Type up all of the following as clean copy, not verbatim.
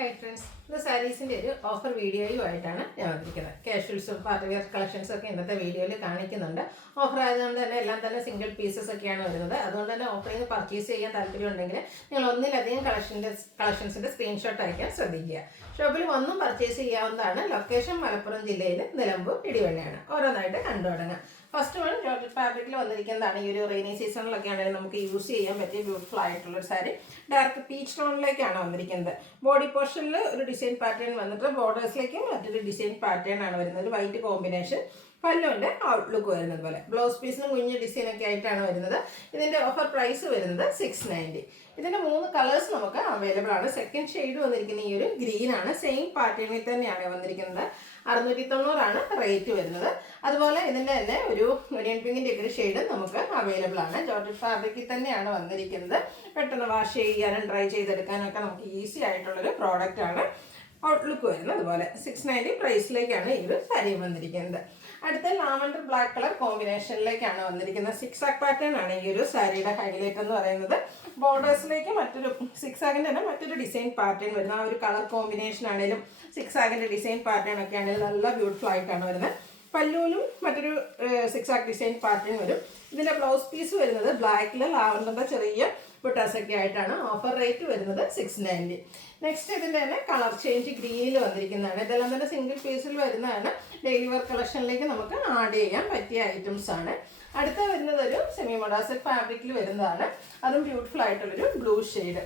Hi friends, ഇത് സാരീസിൻ്റെ ഒരു offer വീഡിയോയുമായിട്ടാണ് ഞാൻ വന്നിരിക്കുന്നത്. കാഷ്വൽസും പാർട്ടി വെയർ കളക്ഷൻസും ഒക്കെ ഇന്നത്തെ വീഡിയോയിൽ കാണിക്കുന്നുണ്ട്. ഓഫർ ആയതുകൊണ്ട് തന്നെ എല്ലാം തന്നെ സിംഗിൾ പീസസ് ഒക്കെയാണ് വരുന്നത്. അതുകൊണ്ട് തന്നെ ഓഫറിൽ നിന്ന് പർച്ചേസ് ചെയ്യാൻ താല്പര്യമുണ്ടെങ്കിൽ നിങ്ങൾ ഒന്നിലധികം കളക്ഷൻസിൻ്റെ സ്ക്രീൻഷോട്ട് അയക്കാൻ ശ്രദ്ധിക്കുക. ഷോപ്പിൽ വന്നും പർച്ചേസ് ചെയ്യാവുന്നതാണ്. ലൊക്കേഷൻ മലപ്പുറം ജില്ലയിൽ നിലമ്പൂർ ഇടിവണ്ണയാണ്. ഓരോന്നായിട്ട് കണ്ടു തുടങ്ങാം. ഫസ്റ്റ് വൺ ജോർജറ്റ് ഫാബ്രിക്കിൽ വന്നിരിക്കുന്നതാണ്. ഈ ഒരു റെയിനി സീസണിലൊക്കെ ആണെങ്കിൽ നമുക്ക് യൂസ് ചെയ്യാൻ പറ്റിയ ബ്യൂട്ടിഫുൾ ആയിട്ടുള്ളൊരു സാരി. ഡാർക്ക് പീച്ച് ടോണിലേക്കാണ് വന്നിരിക്കുന്നത്. ബോഡി പോർഷനിൽ ഒരു ഡിസൈൻ പാറ്റേൺ വന്നിട്ട് ബോർഡേഴ്സിലേക്കും മറ്റൊരു ഡിസൈൻ പാറ്റേൺ ആണ് വരുന്നത്. White combination. പല്ലുവിൻ്റെ ഔട്ട്ലുക്ക് വരുന്നത് പോലെ ബ്ലൗസ് പീസിനും കുഞ്ഞ് ഡിസൈനൊക്കെ ആയിട്ടാണ് വരുന്നത്. ഇതിൻ്റെ ഓഫർ പ്രൈസ് വരുന്നത് 690. ഇതിൻ്റെ 3 കളേഴ്സ് നമുക്ക് അവൈലബിൾ ആണ്. സെക്കൻഡ് ഷെയ്ഡ് വന്നിരിക്കുന്ന ഈ ഒരു ഗ്രീൻ ആണ്. സെയിം പാറ്റേണിൽ തന്നെയാണ് വന്നിരിക്കുന്നത്. 690 റേറ്റ് വരുന്നത്. അതുപോലെ ഇതിൻ്റെ തന്നെ ഒരു ഒനിയൻ പിങ്കിൻ്റെ ഒക്കെ ഷെയ്ഡ് നമുക്ക് അവൈലബിൾ ആണ്. ജോർജറ്റ് ഫാബ്രിക്കിൽ തന്നെയാണ് വന്നിരിക്കുന്നത്. പെട്ടെന്ന് വാഷ് ചെയ്യാനും ഡ്രൈ ചെയ്തെടുക്കാനൊക്കെ നമുക്ക് ഈസി ആയിട്ടുള്ളൊരു പ്രോഡക്റ്റ് ആണ്. ഔട്ട്ലുക്ക് വരുന്നത് അതുപോലെ 690 പ്രൈസിലേക്കാണ് ഈ ഒരു സാരി വന്നിരിക്കുന്നത്. അടുത്ത ലാവൻഡർ ബ്ലാക്ക് കളർ കോമ്പിനേഷനിലേക്കാണ് വന്നിരിക്കുന്നത്. സിക്സാക് പാറ്റേൺ ആണ് ഈ ഒരു സാരിയുടെ ഹൈലൈറ്റ് എന്ന് പറയുന്നത്. ബോർഡേഴ്സിലേക്ക് മറ്റൊരു സിക്സാഗിൻ്റെ തന്നെ മറ്റൊരു ഡിസൈൻ പാറ്റേൺ വരുന്നത്. ആ ഒരു കളർ കോമ്പിനേഷൻ ആണെങ്കിലും സിക്സാഗിൻ്റെ ഡിസൈൻ പാറ്റേൺ ഒക്കെ ആണെങ്കിലും നല്ല ബ്യൂട്ടിഫുൾ ആയിട്ടാണ് വരുന്നത്. പല്ലുവിലും മറ്റൊരു സിക്സാക് ഡിസൈൻ പാറ്റേൺ വരും. ഇതിൻ്റെ ബ്ലൗസ് പീസ് വരുന്നത് ബ്ലാക്കിൽ ലാവൻഡറിൻ്റെ ചെറിയ ബുട്ടാസൊക്കെ ആയിട്ടാണ്. ഓഫർ റേറ്റ് വരുന്നത് 690. നെക്സ്റ്റ് ഇതിൻ്റെ തന്നെ കളർ ചേഞ്ച് ഗ്രീനിൽ വന്നിരിക്കുന്നതാണ്. ഇതെല്ലാം തന്നെ സിംഗിൾ പീസിൽ വരുന്നതാണ്. ഡെയിലി വർക്ക് കളക്ഷനിലേക്ക് നമുക്ക് ആഡ് ചെയ്യാൻ പറ്റിയ ഐറ്റംസ് ആണ്. അടുത്ത വരുന്നത് ഒരു സെമി മൊഡാസെറ്റ് ഫാബ്രിക്കിൽ വരുന്നതാണ്. അതും ബ്യൂട്ടിഫുൾ ആയിട്ടുള്ളൊരു ബ്ലൂ ഷെയ്ഡ്.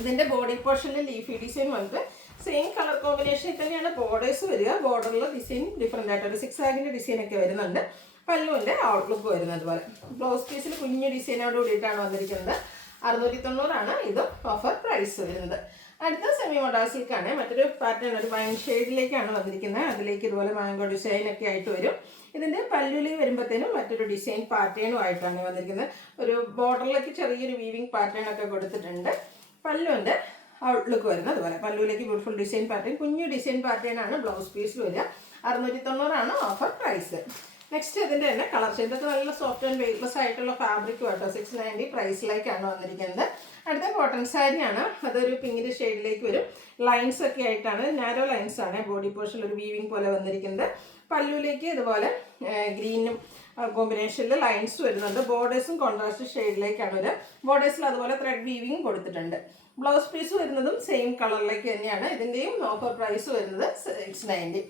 ഇതിൻ്റെ ബോഡി പോർഷനിൽ ലീഫി ഡിസൈൻ വന്നിട്ട് സെയിം കളർ കോമ്പിനേഷനിൽ തന്നെയാണ് ബോർഡേഴ്സ് വരിക. ബോർഡറിൽ ഡിസൈൻ ഡിഫറെൻ്റ് ആയിട്ടൊരു സിക്സാഗിൻ്റെ ഡിസൈനൊക്കെ വരുന്നുണ്ട്. പല്ലുവിൻ്റെ ഔട്ട്ലുക്ക് വരുന്നത് പോലെ ബ്ലൗസ് പീസിൽ കുഞ്ഞു ഡിസൈനോട് കൂടിയിട്ടാണ് വന്നിരിക്കുന്നത്. 690 ഇതും ഓഫർ പ്രൈസ് വരുന്നത്. അടുത്ത സെമി മോഡൽ സിൽക്കാണ്. മറ്റൊരു പാറ്റേൺ ഒരു വൈൻ ഷെയ്ഡിലേക്കാണ് വന്നിരിക്കുന്നത്. അതിലേക്ക് ഇതുപോലെ മാംഗോ ഡിസൈനൊക്കെ ആയിട്ട് വരും. ഇതിൻ്റെ പല്ലുലി വരുമ്പോഴത്തേനും മറ്റൊരു ഡിസൈൻ പാറ്റേണും ആയിട്ടാണ് വന്നിരിക്കുന്നത്. ഒരു ബോർഡറിലേക്ക് ചെറിയൊരു വീവിങ് പാറ്റേൺ ഒക്കെ കൊടുത്തിട്ടുണ്ട്. പല്ലുവിൻ്റെ ഔട്ട്ലുക്ക് വരുന്നത് അതുപോലെ പല്ലുവിലേക്ക് ബ്യൂട്ടിഫുൾ ഡിസൈൻ പാറ്റേൺ, കുഞ്ഞു ഡിസൈൻ പാറ്റേൺ ആണ് ബ്ലൗസ് പീസിൽ വരിക. 690 ഓഫർ പ്രൈസ്. നെക്സ്റ്റ് ഇതിൻ്റെ തന്നെ കളർ ഷെയ്ഡ്. ഇതൊക്കെ നല്ല സോഫ്റ്റ് ആൻഡ് വെയ്റ്റ്ലെസ് ആയിട്ടുള്ള ഫാബ്രിക് കേട്ടോ. 690 പ്രൈസിലേക്കാണ് വന്നിരിക്കുന്നത്. അടുത്ത കോട്ടൺ സാരിയാണ്. അതൊരു പിങ്കിൻ്റെ ഷെയ്ഡിലേക്ക് വരും. ലൈൻസ് ഒക്കെ ആയിട്ടാണ്, നാരോ ലൈൻസ് ആണ് ബോഡി പോർഷനിൽ ഒരു വീവിങ് പോലെ വന്നിരിക്കുന്നത്. പല്ലുവിലേക്ക് ഇതുപോലെ ഗ്രീനും കോമ്പിനേഷനിൽ ലൈൻസ് വരുന്നുണ്ട്. ബോർഡേഴ്സും കോൺട്രാസ്റ്റ് ഷെയ്ഡിലേക്കാണ് വരിക. ബോർഡേഴ്സിൽ അതുപോലെ ത്രെഡ് വീവിങ് കൊടുത്തിട്ടുണ്ട്. ബ്ലൗസ് പീസ് വരുന്നതും സെയിം കളറിലേക്ക് തന്നെയാണ്. ഇതിൻ്റെയും ഓഫർ പ്രൈസ് വരുന്നത് 690.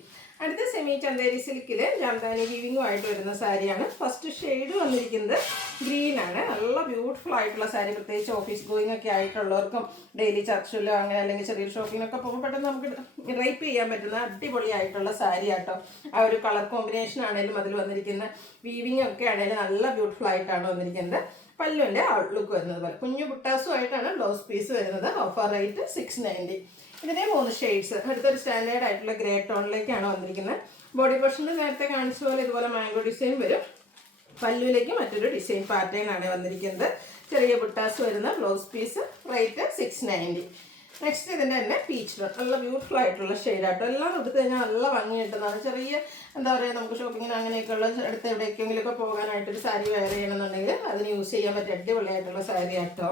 അടുത്ത സെമി ചന്തേരി സിൽക്കിൽ ജാംദാനി വീവിങ്ങുമായിട്ട് വരുന്ന സാരിയാണ്. ഫസ്റ്റ് ഷെയ്ഡ് വന്നിരിക്കുന്നത് ഗ്രീനാണ്. നല്ല ബ്യൂട്ടിഫുൾ ആയിട്ടുള്ള സാരി. പ്രത്യേകിച്ച് ഓഫീസ് ഗോയിങ് ഒക്കെ ആയിട്ടുള്ളവർക്കും ഡെയിലി ചർച്ചിലോ അങ്ങനെ അല്ലെങ്കിൽ ചെറിയൊരു ഷോപ്പിങ്ങിനൊക്കെ പോകുമ്പോൾ പെട്ടെന്ന് നമുക്ക് ഡ്രൈപ്പ് ചെയ്യാൻ പറ്റുന്ന അടിപൊളിയായിട്ടുള്ള സാരി ആട്ടോ. ആ ഒരു കളർ കോമ്പിനേഷൻ ആണെങ്കിലും അതിൽ വന്നിരിക്കുന്ന വീവിങ് ഒക്കെ ആണെങ്കിലും നല്ല ബ്യൂട്ടിഫുൾ ആയിട്ടാണ് വന്നിരിക്കുന്നത്. പല്ലുവിൻ്റെ ഔട്ട്ലുക്ക് വരുന്നത് പോലെ കുഞ്ഞു ബുട്ടാസുമായിട്ടാണ് ബ്ലൗസ് പീസ് വരുന്നത്. Offer rate 690. ഇതിൻ്റെ 3 ഷെയ്ഡ്സ്. അടുത്തൊരു സ്റ്റാൻഡേർഡ് ആയിട്ടുള്ള ഗ്രേ ടോണിലേക്കാണ് വന്നിരിക്കുന്നത്. ബോഡി പോർഷനിൽ നേരത്തെ കാണിച്ച പോലെ ഇതുപോലെ മാംഗോ ഡിസൈൻ വരും. പല്ലുവിലേക്ക് മറ്റൊരു ഡിസൈൻ പാറ്റേൺ ആണ് വന്നിരിക്കുന്നത്. ചെറിയ ബുട്ടാസ് വരുന്ന ബ്ലൗസ് പീസ്. റേറ്റ് 690. നെക്സ്റ്റ് ഇതിൻ്റെ തന്നെ പീച്ച് ടോൺ. നല്ല ബ്യൂട്ടിഫുൾ ആയിട്ടുള്ള ഷെയ്ഡാട്ടോ. എല്ലാം എടുത്തു കഴിഞ്ഞാൽ നല്ല ഭംഗി കിട്ടുന്നതാണ്. ചെറിയ എന്താ പറയുക, നമുക്ക് ഷോപ്പിങ്ങിന് അങ്ങനെയൊക്കെയുള്ള അടുത്ത് എവിടേക്കെങ്കിലുമൊക്കെ പോകാനായിട്ടൊരു സാരി വെയർ ചെയ്യണമെന്നുണ്ടെങ്കിൽ അതിന് യൂസ് ചെയ്യാൻ പറ്റിയ അടിപൊളിയായിട്ടുള്ള സാരി ആട്ടോ.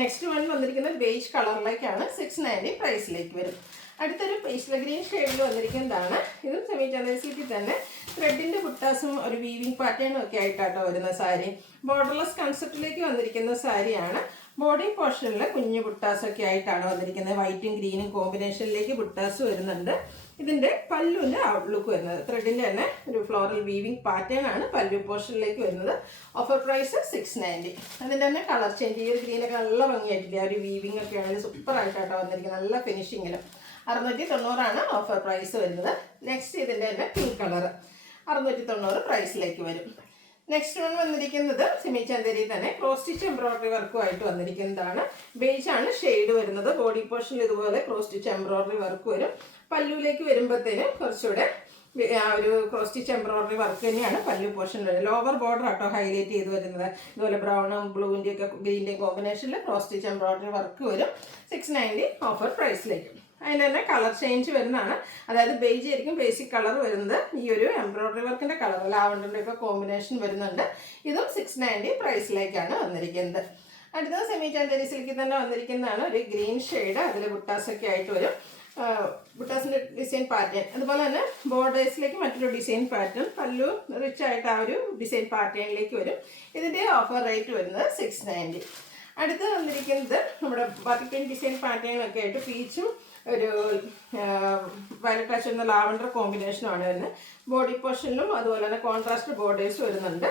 നെക്സ്റ്റ് വൺ വന്നിരിക്കുന്നത് ബേജ് കളറിലേക്കാണ്. 690 പ്രൈസിലേക്ക് വരും. അടുത്തൊരു പേസ്റ്റൽ ഗ്രീൻ ഷെയ്ഡിൽ വന്നിരിക്കുന്നതാണ്. ഇതും സെമി ചന്തേരി തന്നെ ത്രെഡിൻ്റെ ബുട്ടാസും ഒരു വീവിങ് പാറ്റേണും ഒക്കെ ആയിട്ടാട്ടോ വരുന്ന സാരി. ബോർഡർലെസ് കൺസെപ്റ്റിലേക്ക് വന്നിരിക്കുന്ന സാരിയാണ്. ബോഡി പോർഷനിൽ കുഞ്ഞു ബുട്ടാസൊക്കെ ആയിട്ടാണ് വന്നിരിക്കുന്നത്. വൈറ്റും ഗ്രീനും കോമ്പിനേഷനിലേക്ക് ബുട്ടാസ് വരുന്നുണ്ട്. ഇതിൻ്റെ പല്ലുവിൻ്റെ ഔട്ട്ലുക്ക് വരുന്നത് ത്രെഡിൻ്റെ തന്നെ ഒരു ഫ്ലോറൽ വീവിങ് പാറ്റേൺ ആണ് പല്ലു പോർഷനിലേക്ക് വരുന്നത്. Offer price 690. അതിൻ്റെ തന്നെ കളർ ചേഞ്ച്. ഈ ഒരു ഗ്രീനൊക്കെ നല്ല ഭംഗിയായിട്ടില്ല. ഒരു വീവിങ് ഒക്കെ ആണെങ്കിൽ സൂപ്പർ ആയിട്ടാട്ടോ വന്നിരിക്കുന്നത്. നല്ല ഫിനിഷിങ്ങിലും. 690 ഓഫർ പ്രൈസ് വരുന്നത്. നെക്സ്റ്റ് ഇതിൻ്റെ തന്നെ പിങ്ക് കളർ 690 പ്രൈസിലേക്ക് വരും. നെക്സ്റ്റ് വൺ വന്നിരിക്കുന്നത് സെമി ചന്തേരി തന്നെ ക്രോസ് സ്റ്റിച്ച് എംബ്രോയിഡറി വർക്കുമായിട്ട് വന്നിരിക്കുന്നതാണ്. ബേജാണ് ഷെയ്ഡ് വരുന്നത്. ബോഡി പോർഷനിൽ ഇതുപോലെ ക്രോസ് സ്റ്റിച്ച് എംബ്രോയിഡറി വർക്ക് വരും. പല്ലുവിലേക്ക് വരുമ്പോഴത്തേന് കുറച്ചുകൂടെ ആ ഒരു ക്രോസ് സ്റ്റിച്ച് എംബ്രോയിഡറി വർക്ക് തന്നെയാണ് പല്ലു പോർഷനിൽ വരുന്നത്. ലോവർ ബോർഡർ ആട്ടോ ഹൈലൈറ്റ് ചെയ്ത് വരുന്നത്. ഇതുപോലെ ബ്രൗണും ബ്ലൂവിൻ്റെ ഒക്കെ ഗ്രീൻ്റെയും കോമ്പിനേഷനിൽ ക്രോസ് സ്റ്റിച്ച് എംബ്രോയിഡറി വർക്ക് വരും. 690 ഓഫർ പ്രൈസിലേക്ക്. അതിൻ്റെ തന്നെ കളർ ചേഞ്ച് വരുന്നതാണ്. അതായത് ബേജ് ആയിരിക്കും ബേസിക് കളർ വരുന്നത്. ഈ ഒരു എംബ്രോയിഡറി വർക്കിൻ്റെ കളർ ലാവൻഡറിൻ്റെ ഒക്കെ കോമ്പിനേഷൻ വരുന്നുണ്ട്. ഇതും 690 പ്രൈസിലേക്കാണ് വന്നിരിക്കുന്നത്. അടുത്തത് സെമി ചാന്തേരി സിൽക്കിൽ തന്നെ വന്നിരിക്കുന്നതാണ് ഒരു ഗ്രീൻ ഷെയ്ഡ്. അതിൽ ബുട്ടാസൊക്കെ ആയിട്ട് വരും. ബുട്ടാസിൻ്റെ ഡിസൈൻ പാറ്റേൺ, അതുപോലെ തന്നെ ബോർഡേഴ്സിലേക്ക് മറ്റൊരു ഡിസൈൻ പാറ്റേൺ, പല്ലു റിച്ച് ആയിട്ട് ആ ഒരു ഡിസൈൻ പാറ്റേണിലേക്ക് വരും. ഇതിൻ്റെ ഓഫർ റേറ്റ് വരുന്നത് 690. അടുത്ത് വന്നിരിക്കുന്നത് നമ്മുടെ ബാത്തിക് ഡിസൈൻ പാറ്റേണൊക്കെ ആയിട്ട് പീച്ചും ഒരു വയലറ്റ് ടച്ച് എന്ന ലാവൻഡർ കോമ്പിനേഷനുമാണ് വരുന്നത്. ബോഡി പോർഷനിലും അതുപോലെ തന്നെ കോൺട്രാസ്റ്റ് ബോർഡേഴ്സ് വരുന്നുണ്ട്.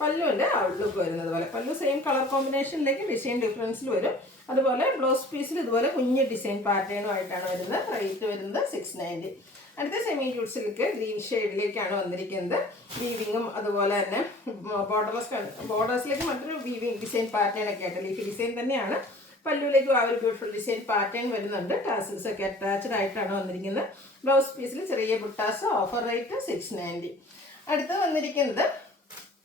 പല്ലുവിൻ്റെ ഔട്ട്ലുക്ക് വരുന്നത് പോലെ, പല്ലു സെയിം കളർ കോമ്പിനേഷനിലേക്ക് ഡിസൈൻ ഡിഫറൻസിൽ വരും. അതുപോലെ ബ്ലൗസ് പീസിൽ ഇതുപോലെ കുഞ്ഞ് ഡിസൈൻ പാറ്റേണുമായിട്ടാണ് വരുന്നത്. റേറ്റ് വരുന്നത് 690. അടുത്ത സെമി ക്യൂട്ട് സിൽക്ക് ഗ്രീൻ ഷെയ്ഡിലേക്കാണ് വന്നിരിക്കുന്നത്. വീവിങ്ങും അതുപോലെ തന്നെ ബോർഡേഴ്സിലേക്ക് മറ്റൊരു വീവിങ് ഡിസൈൻ പാറ്റേൺ ഒക്കെ ആയിട്ട് ലീഫി ഡിസൈൻ തന്നെയാണ്. പല്ലുവിലേക്കും ആ ഒരു ബ്യൂട്ടിഫുൾ ഡിസൈൻ പാറ്റേൺ വരുന്നുണ്ട്. ടാസിൽസ് ഒക്കെ അറ്റാച്ച്ഡ് ആയിട്ടാണ് വന്നിരിക്കുന്നത്. ബ്ലൗസ് പീസിൽ ചെറിയ ബുട്ടാസ്. Offer rate 690. അടുത്ത് വന്നിരിക്കുന്നത്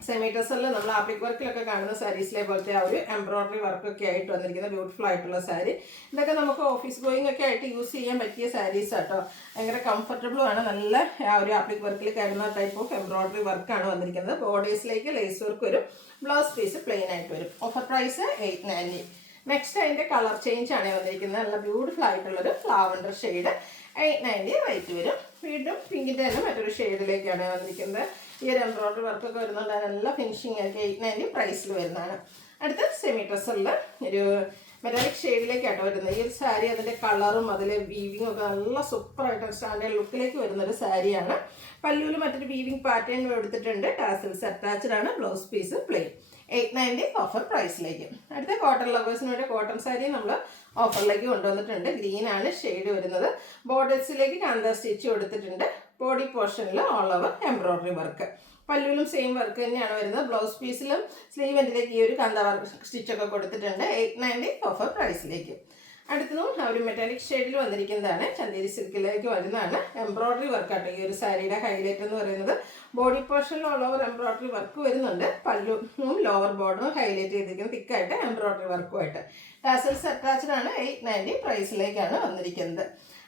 സെമി ഡ്രസ്സറിൽ നമ്മൾ ആപ്ലിക് വർക്കിലൊക്കെ കാണുന്ന സാരീസിലെ പോലത്തെ ആ ഒരു എംബ്രോയ്ഡറി വർക്കൊക്കെ ആയിട്ട് വന്നിരിക്കുന്ന ബ്യൂട്ടിഫുൾ ആയിട്ടുള്ള സാരി. ഇതൊക്കെ നമുക്ക് ഓഫീസ് ഗോയിങ് ഒക്കെ ആയിട്ട് യൂസ് ചെയ്യാൻ പറ്റിയ സാരീസ് ആട്ടോ. ഭയങ്കര കംഫർട്ടബിളും ആണ്. നല്ല ആ ഒരു ആപ്ലിക് വർക്കിൽ കാണുന്ന ടൈപ്പ് ഓഫ് എംബ്രോയ്ഡറി വർക്കാണ് വന്നിരിക്കുന്നത്. ബോർഡേഴ്സിലേക്ക് ലേസ് വർക്ക് വരും. ബ്ലൗസ് പീസ് പ്ലെയിൻ ആയിട്ട് വരും. Offer price 890. നെക്സ്റ്റ് അതിൻ്റെ കളർ ചേഞ്ച് ആണ് വന്നിരിക്കുന്നത്. നല്ല ബ്യൂട്ടിഫുൾ ആയിട്ടുള്ളൊരു ലാവൻഡർ ഷെയ്ഡ്. 890 റേറ്റ് വരും. വീണ്ടും പിങ്കിൻ്റെ തന്നെ മറ്റൊരു ഷെയ്ഡിലേക്കാണ് വന്നിരിക്കുന്നത്. ഈ ഒരു എംബ്രോയ്ഡറി വർക്കൊക്കെ വരുന്നുണ്ട്. നല്ല ഫിനിഷിംഗ് ഒക്കെ 890 പ്രൈസിൽ വരുന്നതാണ്. അടുത്ത സെമി ഡ്രസ്സറിൽ ഒരു മെറ്റാലിക് ഷെയ്ഡിലേക്കാട്ടോ വരുന്നത്. ഈ ഒരു സാരി അതിൻ്റെ കളറും അതിലെ വീവിങ്ങും ഒക്കെ നല്ല സൂപ്പറായിട്ട് സ്റ്റാൻഡേർഡ് ലുക്കിലേക്ക് വരുന്നൊരു സാരിയാണ്. പല്ലുവിൽ മറ്റൊരു വീവിങ് പാറ്റേൺ എടുത്തിട്ടുണ്ട്. ടാസിൽസ് അറ്റാച്ച്ഡ് ആണ്. Blouse piece plain. 890 ഓഫർ പ്രൈസിലേക്ക്. അടുത്ത കോട്ടൺ ലവേഴ്സിന് വേണ്ടി കോട്ടൺ സാരി നമ്മൾ ഓഫറിലേക്ക് കൊണ്ടുവന്നിട്ടുണ്ട്. ഗ്രീൻ ആണ് ഷെയ്ഡ് വരുന്നത്. ബോർഡേഴ്സിലേക്ക് കാന്ത സ്റ്റിച്ച് കൊടുത്തിട്ടുണ്ട്. ബോഡി പോർഷനിൽ ഓൾ ഓവർ എംബ്രോയ്ഡറി വർക്ക്. പല്ലുവിലും സെയിം വർക്ക് തന്നെയാണ് വരുന്നത്. ബ്ലൗസ് പീസിലും സ്ലീവ് എൻഡിലേക്ക് ഈ ഒരു കാന്ത വർക്ക് സ്റ്റിച്ചൊക്കെ കൊടുത്തിട്ടുണ്ട്. 890 ഓഫർ പ്രൈസിലേക്ക്. അടുത്തതും ആ ഒരു മെറ്റാലിക് ഷെയ്ഡിൽ വന്നിരിക്കുന്നതാണ്. ചന്തേരി സിൽക്കിലേക്ക് വരുന്നതാണ്. എംബ്രോയ്ഡറി വർക്കാട്ടോ ഈ ഒരു സാരിയുടെ ഹൈലൈറ്റ് എന്ന് പറയുന്നത്. ബോഡി പോർഷനിൽ ഓൾ ഓവർ എംബ്രോയ്ഡറി വർക്ക് വരുന്നുണ്ട്. പല്ലുവും ലോവർ ബോർഡറും ഹൈലൈറ്റ് ചെയ്തിരിക്കുന്നത് തിക്കായിട്ട് എംബ്രോയ്ഡറി വർക്കുമായിട്ട്. ടാസൽസ് അറ്റാച്ച്ഡ് ആണ്. 890 പ്രൈസിലേക്കാണ് വന്നിരിക്കുന്നത്.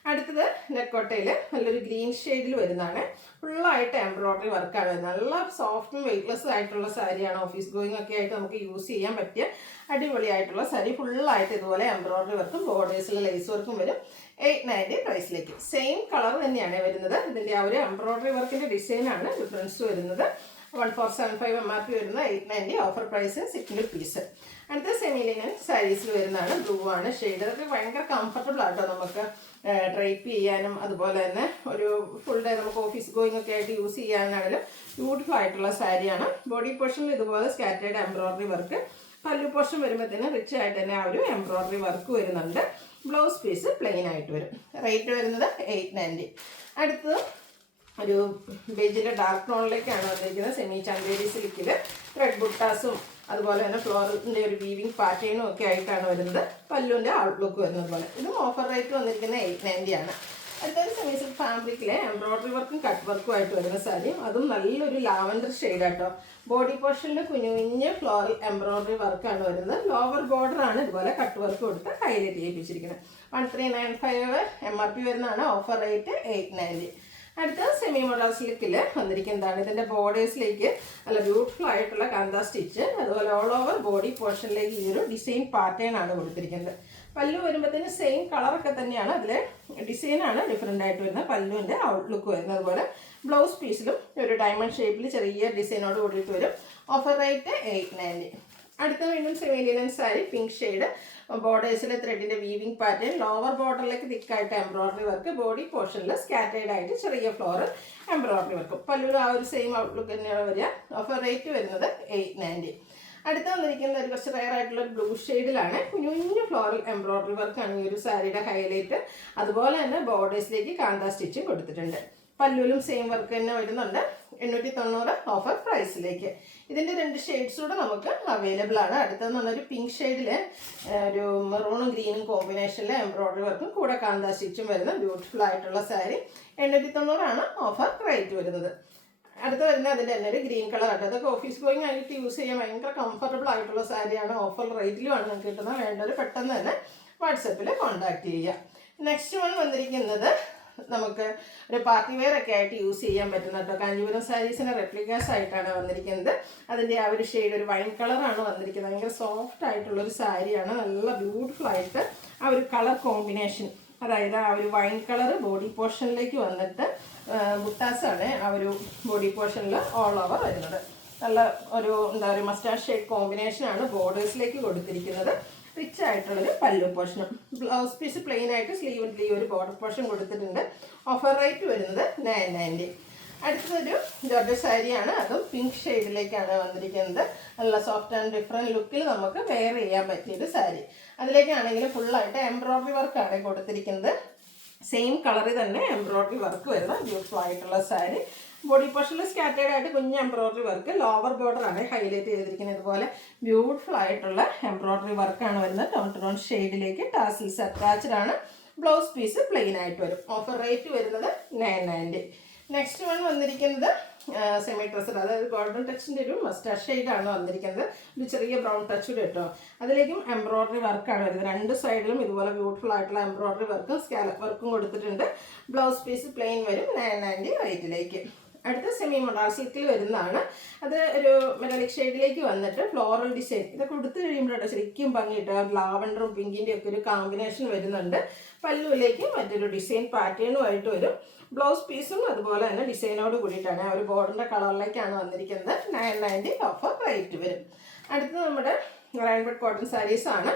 അടുത്തത് നെക്കോട്ടയിൽ നല്ലൊരു ഗ്രീൻ ഷെയ്ഡിൽ വരുന്നതാണ്. ഫുള്ളായിട്ട് എംബ്രോയ്ഡറി വർക്കാണ്. നല്ല സോഫ്റ്റും വെയ്റ്റ്ലെസ് ആയിട്ടുള്ള സാരിയാണ്. ഓഫീസ് ഗോയിങ് ഒക്കെ ആയിട്ട് നമുക്ക് യൂസ് ചെയ്യാൻ പറ്റിയ അടിപൊളിയായിട്ടുള്ള സാരി. ഫുള്ളായിട്ട് ഇതുപോലെ എംബ്രോയ്ഡറി വർക്കും ബോർഡേഴ്സിൽ ലേസ് വർക്കും വരും. 890 പ്രൈസിലേക്ക്. സെയിം കളർ തന്നെയാണ് വരുന്നത്. ഇതിൻ്റെ ആ ഒരു എംബ്രോയ്ഡറി വർക്കിൻ്റെ ഡിസൈനാണ് ഡിഫറൻസ് വരുന്നത്. 1475 MRP വരുന്ന 890. Offer price single piece. അടുത്ത സെമി ലിനൻ സാരീസിൽ വരുന്നതാണ്. ബ്ലൂ ആണ് ഷെയ്ഡ്. അതൊക്കെ ഭയങ്കര കംഫർട്ടബിൾ ആട്ടോ നമുക്ക് ഡ്രൈപ്പ് ചെയ്യാനും അതുപോലെ തന്നെ ഒരു ഫുൾ ഡേ നമുക്ക് ഓഫീസ് ഗോയിങ് ഒക്കെ ആയിട്ട് യൂസ് ചെയ്യാനാണെങ്കിലും ബ്യൂട്ടിഫുൾ ആയിട്ടുള്ള സാരിയാണ്. ബോഡി പോർഷനിൽ ഇതുപോലെ സ്കാറ്റേഡ് എംബ്രോയ്ഡറി വർക്ക്. പല്ലു പോർഷൻ വരുമ്പോഴത്തേന് റിച്ച് ആയിട്ട് തന്നെ ആ ഒരു എംബ്രോയ്ഡറി വർക്ക് വരുന്നുണ്ട്. ബ്ലൗസ് പീസ് പ്ലെയിൻ ആയിട്ട് വരും. റേറ്റ് വരുന്നത് 890. അടുത്തത് ഒരു ബേജിൻ്റെ ഡാർക്ക് ടോണിലേക്കാണ് വന്നിരിക്കുന്നത്. സെമി ചന്തേരി സിൽക്കിൽ ത്രെഡ് ബുട്ടാസും അതുപോലെ തന്നെ ഫ്ലോറിൻ്റെ ഒരു വീവിങ് പാറ്റേണും ഒക്കെ ആയിട്ടാണ് വരുന്നത്. പല്ലുവിൻ്റെ ഔട്ട്ലുക്ക് വരുന്നത് പോലെ. ഇതും ഓഫർ റേറ്റ് വന്നിരിക്കുന്നത് 890 ആണ്. അടുത്തൊരു സെമി സിൽക്ക് ഫാബ്രിക്കിലെ എംബ്രോയ്ഡറി വർക്കും കട്ട് വർക്കും ആയിട്ട് വരുന്ന സാരിയും. അതും നല്ലൊരു ലാവൻഡർ ഷെയ്ഡാട്ടോ. ബോഡി പോർഷനിൽ കുഞ്ഞു കുഞ്ഞ് ഫ്ലോറൽ എംബ്രോയ്ഡറി വർക്കാണ് വരുന്നത്. ലോവർ ബോർഡറാണ് ഇതുപോലെ കട്ട് വർക്ക് കൊടുത്ത് ഹൈലൈറ്റ് ചെയ്യിപ്പിച്ചിരിക്കുന്നത്. 1395 MRP വരുന്നതാണ്. Offer rate 890. അടുത്ത സെമി മോഡൽ സിൽക്കിൽ വന്നിരിക്കുന്നതാണ്. ഇതിൻ്റെ ബോർഡേഴ്സിലേക്ക് നല്ല ബ്യൂട്ടിഫുൾ ആയിട്ടുള്ള കാന്ത സ്റ്റിച്ച്, അതുപോലെ ഓൾ ഓവർ ബോഡി പോർഷനിലേക്ക് ഈ ഒരു ഡിസൈൻ പാറ്റേൺ ആണ് കൊടുത്തിരിക്കുന്നത്. പല്ലു വരുമ്പോഴത്തേന് സെയിം കളറൊക്കെ തന്നെയാണ്. അതിലെ ഡിസൈനാണ് ഡിഫറെൻ്റ് ആയിട്ട് വരുന്നത്. പല്ലുവിൻ്റെ ഔട്ട്ലുക്ക് വരുന്നത് പോലെ. ബ്ലൗസ് പീസിലും ഒരു ഡയമണ്ട് ഷേപ്പിൽ ചെറിയ ഡിസൈനോട് കൂടിയിട്ട് വരും. Offer rate 890. അടുത്ത വീണ്ടും semi linen sari pink shade. ബോർഡേഴ്സിലെ ത്രെഡിൻ്റെ വീവിങ് പാറ്റേൺ. ലോവർ ബോർഡറിലേക്ക് തിക്കായിട്ട് എംബ്രോയ്ഡറി വർക്ക്. ബോഡി പോർഷനിൽ സ്കാറ്റേഡ് ആയിട്ട് ചെറിയ ഫ്ലോറൽ എംബ്രോയ്ഡറി വർക്കും. പല്ലു ആ ഒരു സെയിം ഔട്ട്ലുക്ക് തന്നെയാണ് വരിക. ഓഫർ റേറ്റ് വരുന്നത് 890. അടുത്ത വന്നിരിക്കുന്നത് ഒരു കുറച്ച് റയർ ആയിട്ടുള്ള ഒരു ബ്ലൂ ഷെയ്ഡിലാണ്. കുഞ്ഞു കുഞ്ഞു ഫ്ലോറൽ എംബ്രോയ്ഡറി വർക്കാണ് ഈ ഒരു സാരിയുടെ ഹൈലൈറ്റ്. അതുപോലെ തന്നെ ബോർഡേഴ്സിലേക്ക് കാന്ത സ്റ്റിച്ചും കൊടുത്തിട്ടുണ്ട്. പല്ലുവിലും സെയിം വർക്ക് തന്നെ വരുന്നുണ്ട്. 890 ഓഫർ പ്രൈസിലേക്ക്. ഇതിൻ്റെ 2 ഷെയ്ഡ്സ് കൂടെ നമുക്ക് അവൈലബിൾ ആണ്. അടുത്തെന്ന് പറഞ്ഞൊരു പിങ്ക് ഷെയ്ഡിൽ ഒരു മെറൂണും ഗ്രീനും കോമ്പിനേഷനിൽ എംബ്രോയ്ഡറി വർക്കും കൂടെ കാന്ത സ്റ്റിച്ചും വരുന്ന ബ്യൂട്ടിഫുൾ ആയിട്ടുള്ള സാരി. 890 ഓഫർ റേറ്റ് വരുന്നത്. അടുത്ത് വരുന്നത് അതിൻ്റെ തന്നെ ഒരു ഗ്രീൻ കളർ ആയിട്ട്. അതൊക്കെ ഓഫീസ് ഗോയിങ് ആയിട്ട് യൂസ് ചെയ്യാൻ ഭയങ്കര കംഫർട്ടബിൾ ആയിട്ടുള്ള സാരിയാണ്. ഓഫർ റേറ്റിലുമാണ് നിങ്ങൾക്ക് കിട്ടുന്നത്. വേണ്ടവർ പെട്ടെന്ന് തന്നെ വാട്സപ്പിൽ കോൺടാക്ട് ചെയ്യുക. നെക്സ്റ്റ് വൺ വന്നിരിക്കുന്നത് നമുക്ക് ഒരു പാർട്ടി വെയർ ഒക്കെ ആയിട്ട് യൂസ് ചെയ്യാൻ പറ്റുന്ന കേട്ടോ. കാഞ്ചീപുരം സാരീസിന് റെപ്ലിക്കാസ് ആയിട്ടാണ് വന്നിരിക്കുന്നത്. അതിൻ്റെ ആ ഒരു ഷെയ്ഡ് ഒരു വൈൻ കളറാണ് വന്നിരിക്കുന്നത്. ഭയങ്കര സോഫ്റ്റ് ആയിട്ടുള്ളൊരു സാരിയാണ്. നല്ല ബ്യൂട്ടിഫുൾ ആയിട്ട് ആ ഒരു കളർ കോമ്പിനേഷൻ, അതായത് ആ ഒരു വൈൻ കളർ ബോഡി പോർഷനിലേക്ക് വന്നിട്ട് ബുട്ടാസാണ് ആ ഒരു ബോഡി പോർഷനിൽ ഓൾ ഓവർ വരുന്നത്. നല്ല ഒരു എന്താ പറയുക മസ്റ്റാർഡ് ഷെയ്ഡ് കോമ്പിനേഷനാണ് ബോർഡേഴ്സിലേക്ക് കൊടുത്തിരിക്കുന്നത്. റിച്ച് ആയിട്ടുള്ളൊരു പല്ലു പോർഷനും. ബ്ലൗസ് പീസ് പ്ലെയിൻ ആയിട്ട് സ്ലീവിൽ ഈ ഒരു ബോർഡർ പോർഷൻ കൊടുത്തിട്ടുണ്ട്. ഓഫർ റേറ്റ് വരുന്നത് 990. അടുത്തതൊരു ജോർജറ്റ് സാരിയാണ്. അതും പിങ്ക് ഷെയ്ഡിലേക്കാണ് വന്നിരിക്കുന്നത്. നല്ല സോഫ്റ്റ് ആൻഡ് ഡിഫറെൻറ്റ് ലുക്കിൽ നമുക്ക് വെയർ ചെയ്യാൻ പറ്റിയൊരു സാരി. അതിലേക്കാണെങ്കിൽ ഫുള്ളായിട്ട് എംബ്രോയ്ഡറി വർക്കാണ് കൊടുത്തിരിക്കുന്നത്. സെയിം കളറിൽ തന്നെ എംബ്രോയ്ഡറി വർക്ക് വരുന്ന ബ്യൂട്ടിഫുൾ ആയിട്ടുള്ള സാരി. ബോഡി പോർഷനിൽ സ്കാറ്റേഡ് ആയിട്ട് കുഞ്ഞ് എംബ്രോയ്ഡറി വർക്ക്, ലോവർ ബോർഡറാണ് ഹൈലൈറ്റ് ചെയ്തിരിക്കുന്നത്. ഇതുപോലെ ബ്യൂട്ടിഫുൾ ആയിട്ടുള്ള എംബ്രോയ്ഡറി വർക്കാണ് വരുന്നത്. ടോൺ ടു ടോൺ ഷെയ്ഡിലേക്ക് ടാസിൽസ് അറ്റാച്ച്ഡ് ആണ്. ബ്ലൗസ് പീസ് പ്ലെയിൻ ആയിട്ട് വരും. ഓഫർ റേറ്റ് വരുന്നത് 990. നെക്സ്റ്റ് വൺ വന്നിരിക്കുന്നത് സെമി ഡ്രസ്സഡ്, അതായത് ഗോൾഡൻ ടച്ചിൻ്റെ ഒരു മസ്റ്റാർഡ് ഷെയ്ഡാണ് വന്നിരിക്കുന്നത്. ഒരു ചെറിയ ബ്രൗൺ ടച്ച് കൂടെ കേട്ടോ. അതിലേക്കും എംബ്രോയ്ഡറി വർക്കാണ് വരുന്നത്. രണ്ട് സൈഡിലും ഇതുപോലെ ബ്യൂട്ടിഫുൾ ആയിട്ടുള്ള എംബ്രോയ്ഡറി വർക്കും സ്കാലപ്പ് വർക്കും കൊടുത്തിട്ടുണ്ട്. ബ്ലൗസ് പീസ് പ്ലെയിൻ വരും 990 റേറ്റിലേക്ക്. അടുത്ത സെമി മൊഡാൾ സിൽക്കിൽ വരുന്നതാണ്. അത് ഒരു മെറ്റാലിക് ഷെയ്ഡിലേക്ക് വന്നിട്ട് ഫ്ലോറൽ ഡിസൈൻ ഇതൊക്കെ കൊടുത്തു കഴിയുമ്പോഴാണ് ശരിക്കും ഭംഗിയിട്ട് ലാവൻഡറും പിങ്കിൻ്റെ ഒക്കെ ഒരു കോമ്പിനേഷൻ വരുന്നുണ്ട്. പല്ലുവിലേക്ക് മറ്റൊരു ഡിസൈൻ പാറ്റേണുമായിട്ട് വരും. ബ്ലൗസ് പീസും അതുപോലെ തന്നെ ഡിസൈനോട് കൂടിയിട്ടാണ്. ആ ഒരു ബോർഡിൻ്റെ കളറിലേക്കാണ് വന്നിരിക്കുന്നത്. 990 ഓഫർ റേറ്റ് വരും. അടുത്ത് നമ്മുടെ റൈൻബഡ് കോട്ടൺ സാരീസാണ്.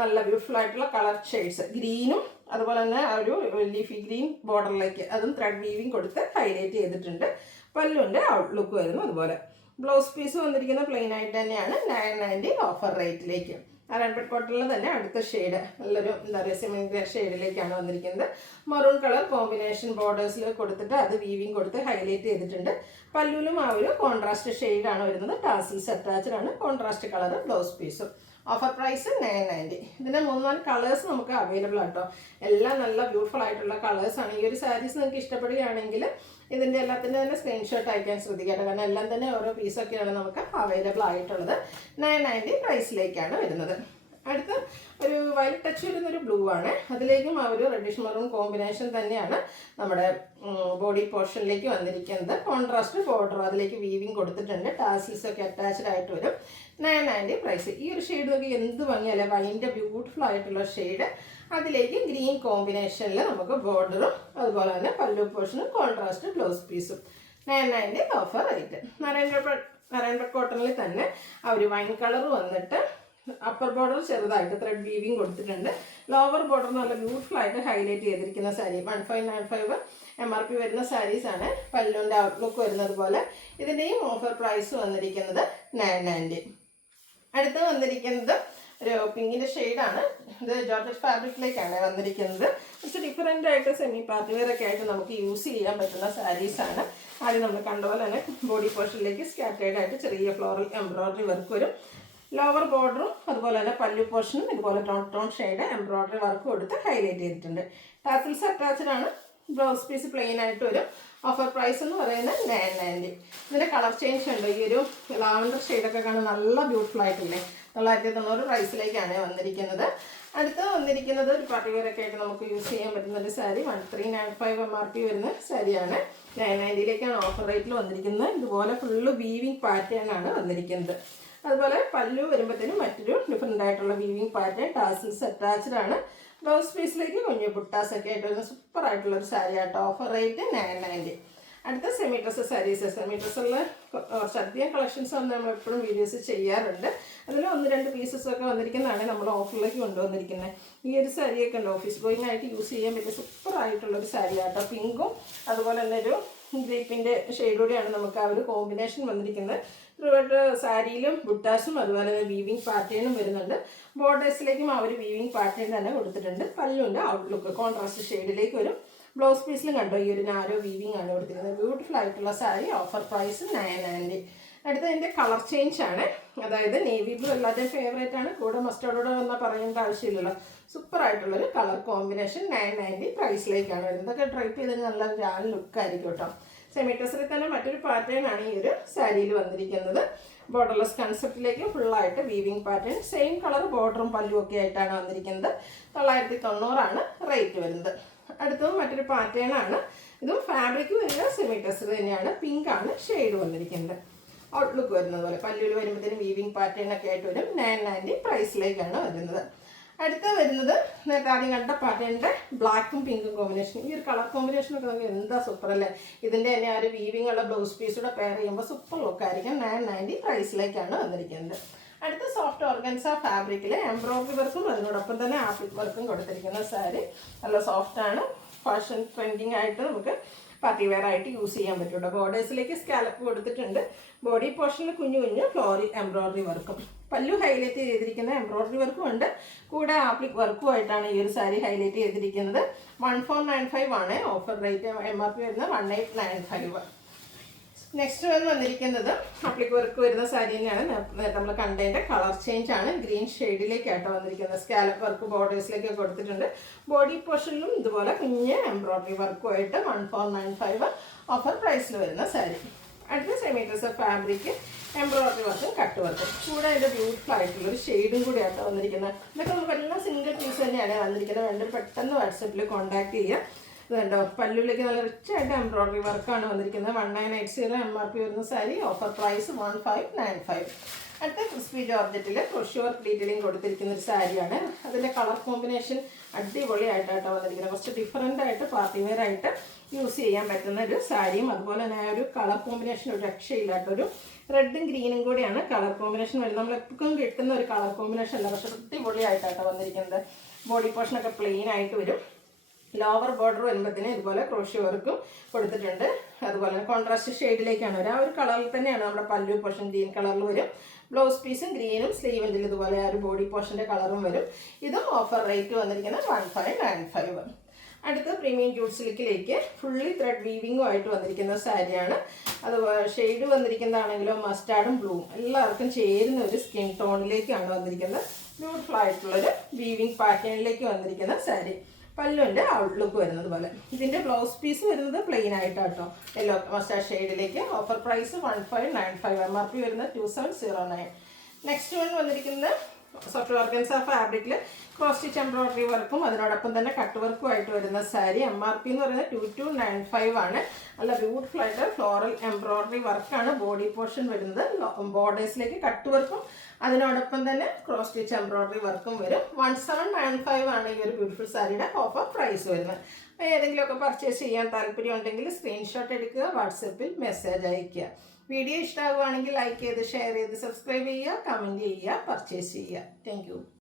നല്ല ബ്യൂട്ടിഫുൾ ആയിട്ടുള്ള കളർ ഷെയ്ഡ്സ്, ഗ്രീനും അതുപോലെ തന്നെ ഒരു ലീഫി ഗ്രീൻ ബോർഡറിലേക്ക് അതും ത്രെഡ് വീവിങ് കൊടുത്ത് ഹൈലൈറ്റ് ചെയ്തിട്ടുണ്ട്. പല്ലുവിൻ്റെ ഔട്ട്ലുക്ക് വരുന്നു. അതുപോലെ ബ്ലൗസ് പീസ് വന്നിരിക്കുന്ന പ്ലെയിൻ ആയിട്ട് തന്നെയാണ്. 990 ഓഫർ റേറ്റിലേക്ക്. റൈൻബഡ് കോട്ടണിൽ തന്നെ അടുത്ത ഷെയ്ഡ് നല്ലൊരു എന്താ പറയുക സിമിലർ ഷെയ്ഡിലേക്കാണ് വന്നിരിക്കുന്നത്. മറൂൺ കളർ കോമ്പിനേഷൻ ബോർഡേഴ്സിൽ കൊടുത്തിട്ട് അത് വീവിങ് കൊടുത്ത് ഹൈലൈറ്റ് ചെയ്തിട്ടുണ്ട്. പല്ലുവിലും ആ ഒരു കോൺട്രാസ്റ്റ് ഷെയ്ഡാണ് വരുന്നത്. ടാസിൽസ് അറ്റാച്ച്ഡ് ആണ്. കോൺട്രാസ്റ്റ് കളർ ബ്ലൗസ് പീസും. Offer price 990. ഇതിൻ്റെ 3-4 കളേഴ്സ് നമുക്ക് അവൈലബിൾ ആട്ടോ. എല്ലാം നല്ല ബ്യൂട്ടിഫുൾ ആയിട്ടുള്ള കളേഴ്സാണ്. ഈ ഒരു സാരീസ് നിങ്ങൾക്ക് ഇഷ്ടപ്പെടുകയാണെങ്കിൽ ഇതിൻ്റെ എല്ലാത്തിൻ്റെ തന്നെ സ്ക്രീൻഷോട്ട് അയക്കാൻ ശ്രദ്ധിക്കട്ടെ. കാരണം എല്ലാം തന്നെ ഓരോ പീസൊക്കെയാണ് നമുക്ക് അവൈലബിൾ ആയിട്ടുള്ളത്. 990 പ്രൈസിലേക്കാണ് വരുന്നത്. അടുത്ത ഒരു വൈറ്റ് ടച്ച് വരുന്നൊരു ബ്ലൂ ആണ്. അതിലേക്കും ആ ഒരു റെഡിഷ് മറൂൺ കോമ്പിനേഷൻ തന്നെയാണ് നമ്മുടെ ബോഡി പോർഷനിലേക്ക് വന്നിരിക്കുന്നത്. കോൺട്രാസ്റ്റ് ബോർഡർ അതിലേക്ക് വീവിങ് കൊടുത്തിട്ടുണ്ട്. ടാസിൽസ് ഒക്കെ അറ്റാച്ച്ഡ് ആയിട്ട് വരും. 990 പ്രൈസ്. ഈ ഒരു ഷെയ്ഡ് നോക്കി എന്ത് ഭംഗിയല്ലേ, വൈൻ്റെ ബ്യൂട്ടിഫുൾ ആയിട്ടുള്ള ഷെയ്ഡ്. അതിലേക്ക് ഗ്രീൻ കോമ്പിനേഷനിൽ നമുക്ക് ബോർഡറും അതുപോലെ തന്നെ പല്ലു പോർഷനും കോൺട്രാസ്റ്റ് ബ്ലൗസ് പീസും. 990 ഓഫർ റേറ്റ്. നാരായണപേട്ട് കോട്ടണിൽ തന്നെ ആ ഒരു വൈൻ കളർ വന്നിട്ട് അപ്പർ ബോർഡർ ചെറുതായിട്ട് ത്രെഡ് വീവിങ് കൊടുത്തിട്ടുണ്ട്. ലോവർ ബോർഡർ നല്ല ബ്യൂട്ടിഫുൾ ആയിട്ട് ഹൈലൈറ്റ് ചെയ്തിരിക്കുന്ന സാരി. 1595 MRP വരുന്ന സാരീസാണ്. പല്ലുവിൻ്റെ ഔട്ട്ലുക്ക് വരുന്നത് പോലെ. ഇതിൻ്റെയും ഓഫർ പ്രൈസ് വന്നിരിക്കുന്നത് 990. അടുത്ത് വന്നിരിക്കുന്നത് ഒരു പിങ്കിൻ്റെ ഷെയ്ഡാണ്. ഇത് ജോർജറ്റ് ഫാബ്രിക്കിലേക്കാണ് വന്നിരിക്കുന്നത്. കുറച്ച് ഡിഫറെൻ്റ് ആയിട്ട് സെമി പാർട്ടി വെയർ ഒക്കെ ആയിട്ട് നമുക്ക് യൂസ് ചെയ്യാൻ പറ്റുന്ന സാരീസാണ്. ആദ്യം നമ്മൾ കണ്ടപോലെ തന്നെ ബോഡി പോർഷനിലേക്ക് സ്കാറ്റേഡ് ആയിട്ട് ചെറിയ ഫ്ലോറൽ എംബ്രോയ്ഡറി വർക്ക് വരും. ലോവർ ബോർഡറും അതുപോലെ തന്നെ പല്ലു പോർഷനും ഇതുപോലെ ടോൺ ഷെയ്ഡ് എംബ്രോയ്ഡറി വർക്ക് കൊടുത്ത് ഹൈലൈറ്റ് ചെയ്തിട്ടുണ്ട്. ടാസിൽസ് അറ്റാച്ച്ഡ് ആണ്. ബ്ലൗസ് പീസ് പ്ലെയിൻ ആയിട്ട് വരും. ഓഫർ പ്രൈസ് എന്ന് പറയുന്നത് 990. ഇതിൻ്റെ കളർ ചേഞ്ച് ഉണ്ട്. ഈ ഒരു ലാവൻഡർ ഷെയ്ഡൊക്കെ കാണാൻ നല്ല ബ്യൂട്ടിഫുൾ ആയിട്ടില്ലേ. 990 പ്രൈസിലേക്കാണ് വന്നിരിക്കുന്നത്. അടുത്ത് വന്നിരിക്കുന്നത് ഒരു പാർട്ടി വെയർ ഒക്കെ ആയിട്ട് നമുക്ക് യൂസ് ചെയ്യാൻ പറ്റുന്ന ഒരു സാരി. 1395 MRP വരുന്ന സാരിയാണ്. 990ലേക്കാണ് ഓഫർ റേറ്റിൽ വന്നിരിക്കുന്നത്. ഇതുപോലെ ഫുള്ള് വീവിങ് പാറ്റേൺ ആണ് വന്നിരിക്കുന്നത്. അതുപോലെ പല്ലു വരുമ്പോഴത്തേനും മറ്റൊരു ഡിഫറെൻ്റ് ആയിട്ടുള്ള വീവിങ് പാറ്റേൺ. ടാസിൽസ് അറ്റാച്ച്ഡ് ആണ്. ബ്ലൗസ് പീസിലേക്ക് കുഞ്ഞു ബുട്ടാസൊക്കെ ആയിട്ട് വരുന്ന സൂപ്പർ ആയിട്ടുള്ളൊരു സാരി ആട്ടോ. Offer rate 990. അടുത്ത സെമി ഡ്രസ്സ് സാരീസ്. സെമി ഡ്രസ്സുള്ള കുറച്ചധികം കളക്ഷൻസ് വന്ന് നമ്മൾ എപ്പോഴും വീഡിയോസ് ചെയ്യാറുണ്ട്. അതിൽ 1-2 പീസസൊക്കെ വന്നിരിക്കുന്നതാണ് നമ്മൾ ഓഫറിലേക്ക് കൊണ്ടുവന്നിരിക്കുന്നത്. ഈ ഒരു സാരിയൊക്കെ ഉണ്ട് ഓഫീസ് ഗോയിങ് ആയിട്ട് യൂസ് ചെയ്യാൻ പറ്റിയ സൂപ്പർ ആയിട്ടുള്ളൊരു സാരി ആട്ടോ. പിങ്കും അതുപോലെ തന്നെ ഒരു ഗ്രേപ്പിൻ്റെ ഷെയ്ഡോടെയാണ് നമുക്ക് ആ ഒരു കോമ്പിനേഷൻ വന്നിരിക്കുന്നത്. ത്രൂഔട്ട് സാരിയിലും ബുട്ടാസും അതുപോലെ തന്നെ വീവിങ് പാറ്റേണും വരുന്നുണ്ട്. ബോർഡേഴ്സിലേക്കും ആ ഒരു വീവിങ് പാറ്റേൺ തന്നെ കൊടുത്തിട്ടുണ്ട്. പല്ലുവിൻ്റെ ഔട്ട്ലുക്ക് കോൺട്രാസ്റ്റ് ഷെയ്ഡിലേക്ക് വരും. ബ്ലൗസ് പീസിലും കണ്ടോ ഈ ഒരു നാരോ വീവിങ് ആണ് കൊടുത്തിരിക്കുന്നത്. ബ്യൂട്ടിഫുൾ ആയിട്ടുള്ള സാരി. Offer price 990. അടുത്തതിൻ്റെ കളർ ചേഞ്ച് ആണ്. അതായത് നേവി ബ്ലൂ എല്ലാവരുടെയും ഫേവറേറ്റ് ആണ്. കൂടെ മസ്റ്റേർഡോടെ വന്നാൽ പറയേണ്ട ആവശ്യമില്ലല്ലോ. സൂപ്പർ ആയിട്ടുള്ളൊരു കളർ കോമ്പിനേഷൻ. 990 പ്രൈസിലേക്കാണ് വരുന്നത്. ഇതൊക്കെ ഡ്രൈപ്പ് ചെയ്ത് നല്ല ഗ്രാൻഡ് ലുക്കായിരിക്കും കേട്ടോ. സെമി ഡ്രസ്സിൽ തന്നെ മറ്റൊരു പാറ്റേൺ ആണ് ഈ ഒരു സാരിയിൽ വന്നിരിക്കുന്നത്. ബോർഡർലെസ് കൺസെപ്റ്റിലേക്ക് ഫുള്ളായിട്ട് വീവിങ് പാറ്റേൺ. സെയിം കളർ ബോർഡറും പല്ലും ഒക്കെ ആയിട്ടാണ് വന്നിരിക്കുന്നത്. 990 റേറ്റ് വരുന്നത്. അടുത്തത് മറ്റൊരു പാറ്റേൺ ആണ്. ഇതും ഫാബ്രിക് വരുന്നത് സെമി ടെക്സ്ചർ തന്നെയാണ്. പിങ്ക് ആണ് ഷെയ്ഡ് വന്നിരിക്കുന്നത്. ഔട്ട്ലുക്ക് വരുന്നത് പോലെ പല്ലുകൾ വരുമ്പോഴത്തേനും വീവിങ് പാറ്റേൺ ഒക്കെ ആയിട്ട് വരും. 990 പ്രൈസിലേക്കാണ് വരുന്നത്. അടുത്ത വരുന്നത് നേരത്തെ ആദ്യം കണ്ട പാറ്റേണിൻ്റെ ബ്ലാക്കും പിങ്കും കോമ്പിനേഷൻ. ഈ ഒരു കളർ കോമ്പിനേഷനൊക്കെ നമുക്ക് എന്താ സൂപ്പർ അല്ലേ. ഇതിൻ്റെ തന്നെ ആ ഒരു വീവിങ് ഉള്ള ബ്ലൗസ് പീസൂടെ പെയർ ചെയ്യുമ്പോൾ സൂപ്പർ ലുക്കായിരിക്കും. 990 പ്രൈസിലേക്കാണ് വന്നിരിക്കുന്നത്. അടുത്ത സോഫ്റ്റ് ഓർഗൻസ ഫാബ്രിക്കിൽ എംബ്രോയിഡറി വർക്കും അതിനോടൊപ്പം തന്നെ ആപ്ലിക് വർക്കും കൊടുത്തിരിക്കുന്ന സാരി നല്ല സോഫ്റ്റാണ്. ഫാഷൻ ട്രെൻഡിങ് ആയിട്ട് നമുക്ക് പാർട്ടി വെയർ ആയിട്ട് യൂസ് ചെയ്യാൻ പറ്റുള്ളൂ. ബോർഡേഴ്സിലേക്ക് സ്കാലപ്പ് കൊടുത്തിട്ടുണ്ട്. ബോഡി പോർഷനിൽ കുഞ്ഞു കുഞ്ഞു ഫ്ലോറി എംബ്രോയിഡറി വർക്കും പല്ലു ഹൈലൈറ്റ് ചെയ്തിരിക്കുന്ന എംബ്രോയിഡറി വർക്കും ഉണ്ട്. കൂടെ ആപ്ലിക് വർക്കും ആയിട്ടാണ് ഈ ഒരു സാരി ഹൈലൈറ്റ് ചെയ്തിരിക്കുന്നത്. 1495 ആണ് ഓഫർ റേറ്റ്. MRP വരുന്നത് 1895. നെക്സ്റ്റ് വന്നിരിക്കുന്നത് ആപ്ലിക് വർക്ക് വരുന്ന സാരി തന്നെയാണ്. നമ്മൾ കണ്ടതിൻ്റെ കളർ ചേഞ്ച് ആണ്. ഗ്രീൻ ഷെയ്ഡിലേക്കായിട്ട് വന്നിരിക്കുന്നത്. സ്കാലപ്പ് വർക്ക് ബോർഡേഴ്സിലേക്ക് കൊടുത്തിട്ടുണ്ട്. ബോഡി പോർഷനിലും ഇതുപോലെ കുഞ്ഞ് എംബ്രോയിഡറി വർക്കുമായിട്ട് 1495 ഓഫർ പ്രൈസിൽ വരുന്ന സാരി. അടുത്ത സെമി ടെക്സ്ചർ ഫാബ്രിക് എംബ്രോയിഡറി വർക്കും കട്ട് വർക്കും കൂടെ അതിൻ്റെ ബ്യൂട്ടിഫുൾ ആയിട്ടുള്ള ഒരു ഷെയ്ഡും കൂടിയാണ് വന്നിരിക്കുന്നത്. ഇതൊക്കെ നമുക്ക് എല്ലാം സിംഗിൾ പീസ് തന്നെയാണ് വന്നിരിക്കുന്നത്. വേണ്ടത് പെട്ടെന്ന് വാട്സപ്പിൽ കോൺടാക്ട് ചെയ്യുക. ഇതുണ്ടോ പല്ലുവിലേക്ക് നല്ല റിച്ച് ആയിട്ട് എംബ്രോയിഡറി വർക്കാണ് വന്നിരിക്കുന്നത്. 1980 MRP വരുന്ന സാരി. Offer price 1595. അടുത്ത ക്രിസ്പി ജോർജറ്റിൽ ക്രോഷ്യോ വർക്ക് ഡീറ്റെയിലിംഗ് കൊടുത്തിരിക്കുന്ന ഒരു സാരിയാണ്. അതിൻ്റെ കളർ കോമ്പിനേഷൻ അടിപൊളിയായിട്ടാണ് വന്നിരിക്കുന്നത്. കുറച്ച് ഡിഫറൻ്റ് ആയിട്ട് പാർട്ടി വെയർ ആയിട്ട് യൂസ് ചെയ്യാൻ പറ്റുന്ന ഒരു സാരിയും അതുപോലെ തന്നെ ആ ഒരു കളർ കോമ്പിനേഷൻ ഒരു രക്ഷയില്ലാത്തൊരു റെഡും ഗ്രീനും കൂടിയാണ് കളർ കോമ്പിനേഷൻ വരുന്നത്. നമ്മൾ എപ്പോഴും കിട്ടുന്ന ഒരു കളർ കോമ്പിനേഷൻ അല്ല, പക്ഷെ അടിപൊളിയായിട്ടാണ് വന്നിരിക്കുന്നത്. ബോഡി പോർഷനൊക്കെ പ്ലെയിൻ ആയിട്ട് വരും. ലോവർ ബോർഡർ വരുമ്പോഴത്തേനും ഇതുപോലെ ക്രോഷ്യോ വർക്കും കൊടുത്തിട്ടുണ്ട്. അതുപോലെ കോൺട്രാസ്റ്റ് ഷെയ്ഡിലേക്കാണ് വരും. ആ ഒരു കളറിൽ തന്നെയാണ് നമ്മുടെ പല്ലു പോർഷൻ ഗ്രീൻ കളറിൽ വരും. ബ്ലൗസ് പീസും ഗ്രീനും സ്ലീവിൻ്റെ ഇതുപോലെ ആ ഒരു ബോഡി പോർഷൻ്റെ കളറും വരും. ഇതും ഓഫർ റേറ്റ് വന്നിരിക്കുന്നത് 1595. അടുത്ത പ്രീമിയം ജൂട്ട് സിൽക്കിലേക്ക് ഫുള്ളി ത്രെഡ് വീവിങ്ങും ആയിട്ട് വന്നിരിക്കുന്ന സാരിയാണ്. അതുപോലെ ഷെയ്ഡ് വന്നിരിക്കുന്നതാണെങ്കിലോ മസ്റ്റാർഡും ബ്ലൂവും എല്ലാവർക്കും ചേരുന്ന ഒരു സ്കിൻ ടോണിലേക്കാണ് വന്നിരിക്കുന്നത്. ബ്യൂട്ടിഫുൾ ആയിട്ടുള്ളൊരു വീവിങ് പാറ്റേണിലേക്ക് വന്നിരിക്കുന്ന സാരി. പല്ലുവിൻ്റെ ഔട്ട്ലുക്ക് വരുന്നത് പോലെ. ഇതിൻ്റെ ബ്ലൗസ് പീസ് വരുന്നത് പ്ലെയിൻ ആയിട്ടാട്ടോ യെല്ലോ മസ്റ്റാർഡ് ഷെയ്ഡിലേക്ക്. Offer price 1595. MRP വരുന്നത് 2709. നെക്സ്റ്റ് വന്നിരിക്കുന്നത് സോഫ്റ്റ് ഓർഗൻസ ഫാബ്രിക്കിൽ ക്രോസ് സ്റ്റിച്ച് എംബ്രോയിഡറി വർക്കും അതിനോടൊപ്പം തന്നെ കട്ട് വർക്കും ആയിട്ട് വരുന്ന സാരി. MRP എന്ന് പറയുന്നത് 2295 ആണ്. നല്ല ബ്യൂട്ടിഫുൾ ആയിട്ട് ഫ്ലോറൽ എംബ്രോയിഡറി വർക്കാണ് ബോഡി പോർഷൻ വരുന്നത്. ബോർഡേഴ്സിലേക്ക് കട്ട് വർക്കും അതിനോടൊപ്പം തന്നെ ക്രോസ് സ്റ്റിച്ച് എംബ്രോയിഡറി വർക്കും വരും. 1795 ആണ് ഈ ഒരു ബ്യൂട്ടിഫുൾ സാരിയുടെ ഓഫർ പ്രൈസ് വരുന്നത്. ഏതെങ്കിലുമൊക്കെ പർച്ചേസ് ചെയ്യാൻ താല്പര്യം ഉണ്ടെങ്കിൽ സ്ക്രീൻഷോട്ട് എടുക്കുക, വാട്സപ്പിൽ മെസ്സേജ് അയയ്ക്കുക. വീഡിയോ ഇഷ്ടമാകുകയാണെങ്കിൽ ലൈക്ക് ചെയ്ത് ഷെയർ ചെയ്ത് സബ്സ്ക്രൈബ് ചെയ്യുക, കമൻറ്റ് ചെയ്യുക, പർച്ചേസ് ചെയ്യുക. Thank you.